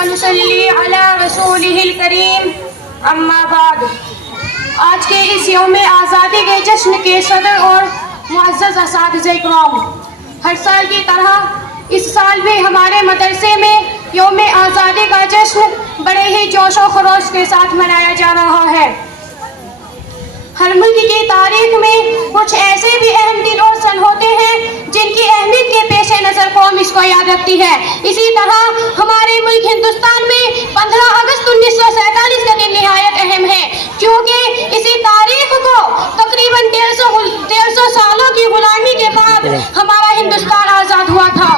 ونصلی علی رسولہ الکریم اما بعد۔ آج کے اس یوم آزادی کے جشن کے صدر اور معزز اساتذہ کرام، ہر سال کی طرح اس سال بھی ہمارے مدرسے میں یوم آزادی کا جشن بڑے ہی جوش و خروش کے ساتھ منایا جا رہا ہے۔ ہر ملک کی تاریخ میں کچھ ایسے بھی اہم دن اور سن ہوتے ہیں جن کی اہمیت کے پیش نظر قوم اس کو یاد رکھتی ہے۔ اسی طرح ہمارے ملک ہندوستان میں 15 اگست 1947 کا دن نہایت اہم ہے، کیونکہ اسی تاریخ کو تقریباً 150 سالوں کی غلامی کے بعد ہمارا ہندوستان آزاد ہوا تھا۔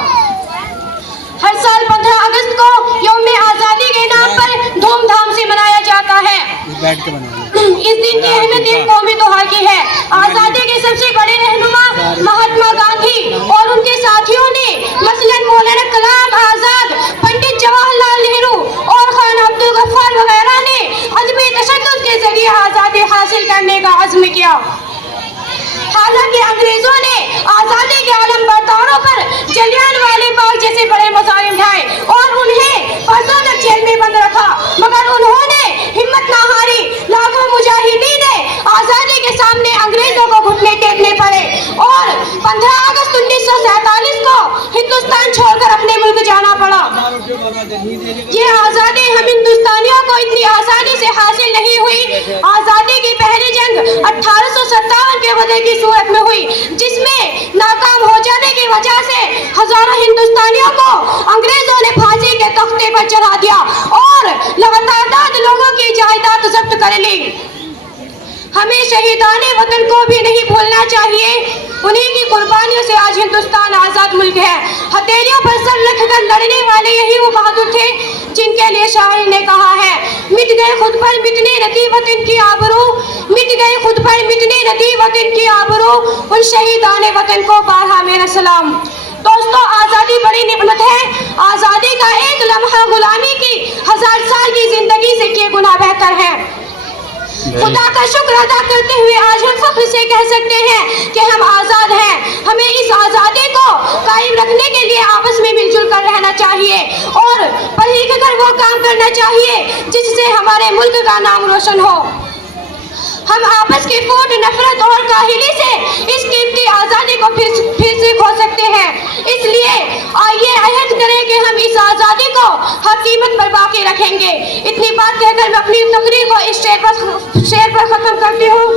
ہر سال 15 اگست کو یوم آزادی کے نام پر دھوم دھام سے منایا جاتا ہے۔ اس دن کی اہمیت ایک قومی توہر کی ہے۔ آزادی کے سب سے بڑے رہنما مہاتما گاندھی اور ان کے ساتھیوں نے مثلاً مولانا کلام آزاد، پنڈت جواہر لال نہرو اور خان عبد الغفار وغیرہ نے عدم تشدد کے ذریعے آزادی حاصل کرنے کا عزم کیا۔ حالانکہ انگریزوں نے آزادی کے عالم برداروں پر جلیانوالے باغ جیسے بڑے مظالم ڈھائے اور انہیں برسوں تک جیل میں بند رکھا، مگر انہوں نے ہمت نہ ہاری۔ لاکھوں مجاہدین نے آزادی کے سامنے انگریزوں کو گھٹنے ٹیکنے پڑے اور 15 اگست 1947 کو ہندوستان چھوڑ کر اپنے ملک جانا پڑا۔ یہ آزادی ہم ہندوستانیوں کو اتنی آسانی سے حاصل نہیں ہوئی۔ آزادی کی پہلی جنگ 1857 کے غزوے کی صورت میں ہوئی، جس میں ناکام ہو جانے کی وجہ سے ہزاروں ہندوستانیوں کو انگریزوں نے پھانسی کے تختے پر چڑھا دیا اور لاتعداد لوگوں کی جائیداد ضبط کر لی۔ ہمیں شہیدان وطن کو بھی نہیں بھولنا چاہیے، انہی کی قربانیوں سے آج ہندوستان آزاد ملک ہے۔ ہتھیلیوں پر سر رکھ کر لڑنے والے یہی وہ بہادر تھے جن کے لیے شاعر نے کہا ہے، مٹ گئے خود پر مٹنے لگی وطن کی آبرو، مٹ گئے خود پر مٹنے لگی وطن کی آبرو، ان شہیدان وطن کو بارہا میرا سلام۔ دوستو، آزادی بڑی نعمت ہے۔ آزادی کا ایک لمحہ غلامی کی 1000 سال کی زندگی سے کیے گنا بہتر ہے۔ خدا کا شکر ادا کرتے ہوئے آج ہم فخر سے کہہ سکتے ہیں کہ ہم آزاد ہیں۔ ہمیں اس آزادی کو قائم رکھنے کے لیے آپس میں مل جل کر رہنا چاہیے اور پڑھ لکھ کر وہ کام کرنا چاہیے جس سے ہمارے ملک کا نام روشن ہو۔ ہم آپس کی فوٹ، نفرت اور کاہلی سے اس قیمتی آزادی کو پھر سے کھو سکتے ہیں۔ اس لیے آئیے عہد کریں کہ ہم اس آزادی کو ہر قیمت پر باقی رکھیں گے۔ اتنی بات کہہ کر میں اپنی تقریر کو اس شعر پر ختم کرتی ہوں۔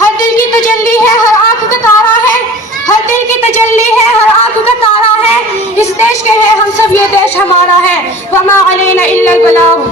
ہر دل کی تجلی ہے، ہر آنکھ کا تارا ہے، ہر دل کی تجلی ہے، ہر آنکھ کا تارا ہے، اس دیش کے ہیں ہم سب، یہ دیش ہمارا ہے، وما علینا الا البلاغ۔